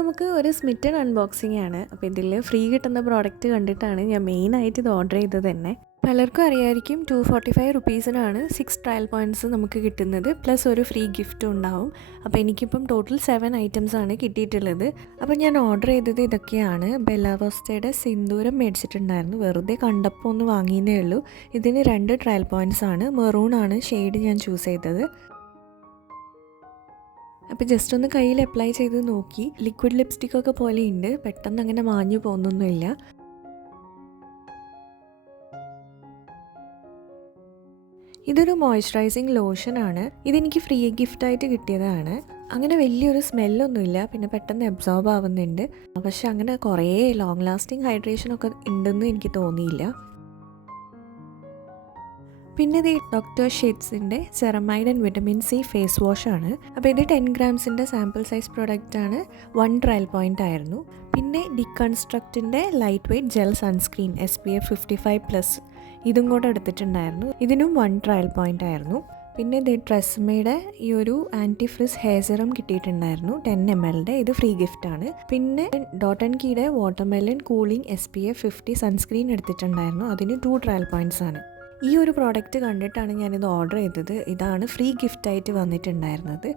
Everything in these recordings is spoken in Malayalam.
നമുക്ക് ഒരു സ്മിറ്റൻ അൺബോക്സിംഗ് ആണ്. അപ്പോൾ ഇതിൽ ഫ്രീ കിട്ടുന്ന പ്രോഡക്റ്റ് കണ്ടിട്ടാണ് ഞാൻ മെയിനായിട്ട് ഇത് ഓർഡർ ചെയ്തത് തന്നെ. പലർക്കും അറിയായിരിക്കും 245 റുപ്പീസിനാണ് 6 ട്രയൽ പോയിൻറ്റ്സ് നമുക്ക് കിട്ടുന്നത്, പ്ലസ് ഒരു ഫ്രീ ഗിഫ്റ്റും ഉണ്ടാവും. അപ്പോൾ എനിക്കിപ്പം ടോട്ടൽ 7 items ആണ് കിട്ടിയിട്ടുള്ളത്. അപ്പോൾ ഞാൻ ഓർഡർ ചെയ്തത് ഇതൊക്കെയാണ്. ബെല്ലാവോസ്റ്റയുടെ സിന്ദൂരം മേടിച്ചിട്ടുണ്ടായിരുന്നു, വെറുതെ കണ്ടപ്പോൾ ഒന്ന് വാങ്ങിയതേ ഉള്ളൂ. ഇതിന് 2 ട്രയൽ പോയിൻറ്റ്സ് ആണ്. മെറൂൺ ആണ് ഷെയ്ഡ് ഞാൻ ചൂസ് ചെയ്തത്. അപ്പോൾ ജസ്റ്റ് ഒന്ന് കയ്യിൽ അപ്ലൈ ചെയ്ത് നോക്കി. ലിക്വിഡ് ലിപ്സ്റ്റിക്കൊക്കെ പോലെയുണ്ട്, പെട്ടെന്ന് അങ്ങനെ മാഞ്ഞു പോകുന്നൊന്നുമില്ല. ഇതൊരു മോയ്സ്ചറൈസിങ് ലോഷനാണ്. ഇതെനിക്ക് ഫ്രീ ഗിഫ്റ്റായിട്ട് കിട്ടിയതാണ്. അങ്ങനെ വലിയൊരു സ്മെല്ലൊന്നുമില്ല, പിന്നെ പെട്ടെന്ന് അബ്സോർബ് ആവുന്നുണ്ട്. പക്ഷെ അങ്ങനെ കുറേ ലോങ് ലാസ്റ്റിംഗ് ഹൈഡ്രേഷനൊക്കെ ഉണ്ടെന്ന് എനിക്ക് തോന്നിയില്ല. പിന്നെ ഇത് ഡോക്ടർ ഷീറ്റ്സിൻ്റെ ceramide and vitamin C face വാഷാണ്. അപ്പോൾ ഇത് 10 grams സാമ്പിൾ സൈസ് പ്രൊഡക്റ്റാണ്. 1 ട്രയൽ പോയിൻ്റ് ആയിരുന്നു. പിന്നെ ഡികൺസ്ട്രക്റ്റിൻ്റെ light weight gel sunscreen SPF 55+, ഇതും കൂടെ എടുത്തിട്ടുണ്ടായിരുന്നു. ഇതിനും 1 ട്രയൽ പോയിൻ്റ് ആയിരുന്നു. പിന്നെ ഇത് ട്രെസ്മയുടെ ഈ ഒരു ആൻറ്റി ഫ്രിസ് ഹെയർ സെറം കിട്ടിയിട്ടുണ്ടായിരുന്നു, 10 ml. ഇത് ഫ്രീ ഗിഫ്റ്റാണ്. പിന്നെ ഡോട്ട് ആൻഡ് കീയുടെ വാട്ടർമെലൺ കൂളിംഗ് SPF 50 സൺസ്ക്രീൻ എടുത്തിട്ടുണ്ടായിരുന്നു, അതിന് 2 ട്രയൽ പോയിൻറ്റ്സ് ആണ്. ഈ ഒരു പ്രോഡക്റ്റ് കണ്ടിട്ടാണ് ഞാനിത് ഓർഡർ ചെയ്തത്. ഇതാണ് ഫ്രീ ഗിഫ്റ്റായിട്ട് വന്നിട്ടുണ്ടായിരുന്നത്.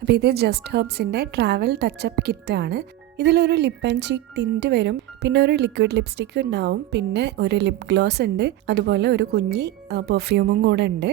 അപ്പോൾ ഇത് ജസ്റ്റ് ഹെർബ്സിൻ്റെ ട്രാവൽ ടച്ചപ്പ് കിറ്റാണ്. ഇതിലൊരു ലിപ്പ് ആൻഡ് ചീക്ക് ടിൻറ്റ് വരും, പിന്നെ ഒരു ലിക്വിഡ് ലിപ്സ്റ്റിക്ക് ഉണ്ടാവും, പിന്നെ ഒരു ലിപ് ഗ്ലോസ് ഉണ്ട്, അതുപോലെ ഒരു കുഞ്ഞി പെർഫ്യൂമും കൂടെ ഉണ്ട്.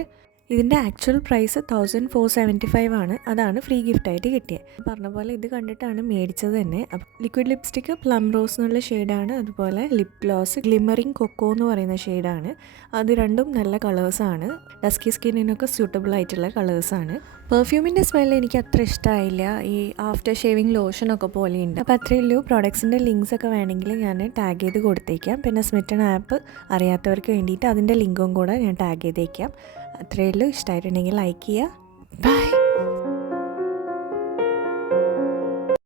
ഇതിൻ്റെ ആക്ച്വൽ പ്രൈസ് 1475 ആണ്. അതാണ് ഫ്രീ ഗിഫ്റ്റായിട്ട് കിട്ടിയത്. പറഞ്ഞ പോലെ ഇത് കണ്ടിട്ടാണ് മേടിച്ചത് തന്നെ. ലിക്വിഡ് ലിപ്സ്റ്റിക്ക് പ്ലം റോസ് എന്നുള്ള ഷെയ്ഡാണ്, അതുപോലെ ലിപ് ഗ്ലോസ് ഗ്ലിമറിങ് കൊക്കോ എന്ന് പറയുന്ന ഷെയ്ഡാണ്. അത് രണ്ടും നല്ല കളേഴ്സാണ്, ഡസ്കി സ്കിന്നിനൊക്കെ സ്യൂട്ടബിൾ ആയിട്ടുള്ള കളേഴ്സാണ്. പെർഫ്യൂമിൻ്റെ സ്മെല്ല് എനിക്ക് അത്ര ഇഷ്ടമായില്ല, ഈ ആഫ്റ്റർ ഷേവിങ് ലോഷനൊക്കെ പോലെയുണ്ട്. അപ്പോൾ അത്രയേ ഉള്ളൂ. പ്രോഡക്ട്സിൻ്റെ ലിങ്ക്സ് ഒക്കെ വേണമെങ്കിൽ ഞാൻ ടാഗ് ചെയ്ത് കൊടുത്തേക്കാം. പിന്നെ സ്മിറ്റൻ ആപ്പ് അറിയാത്തവർക്ക് വേണ്ടിയിട്ട് അതിൻ്റെ ലിങ്കും കൂടെ ഞാൻ ടാഗ് ചെയ്തേക്കാം. അത്രയേ ഉള്ളൂ. ഇഷ്ടമായിട്ടുണ്ടെങ്കിൽ ലൈക്ക് ചെയ്യുക. ബൈ.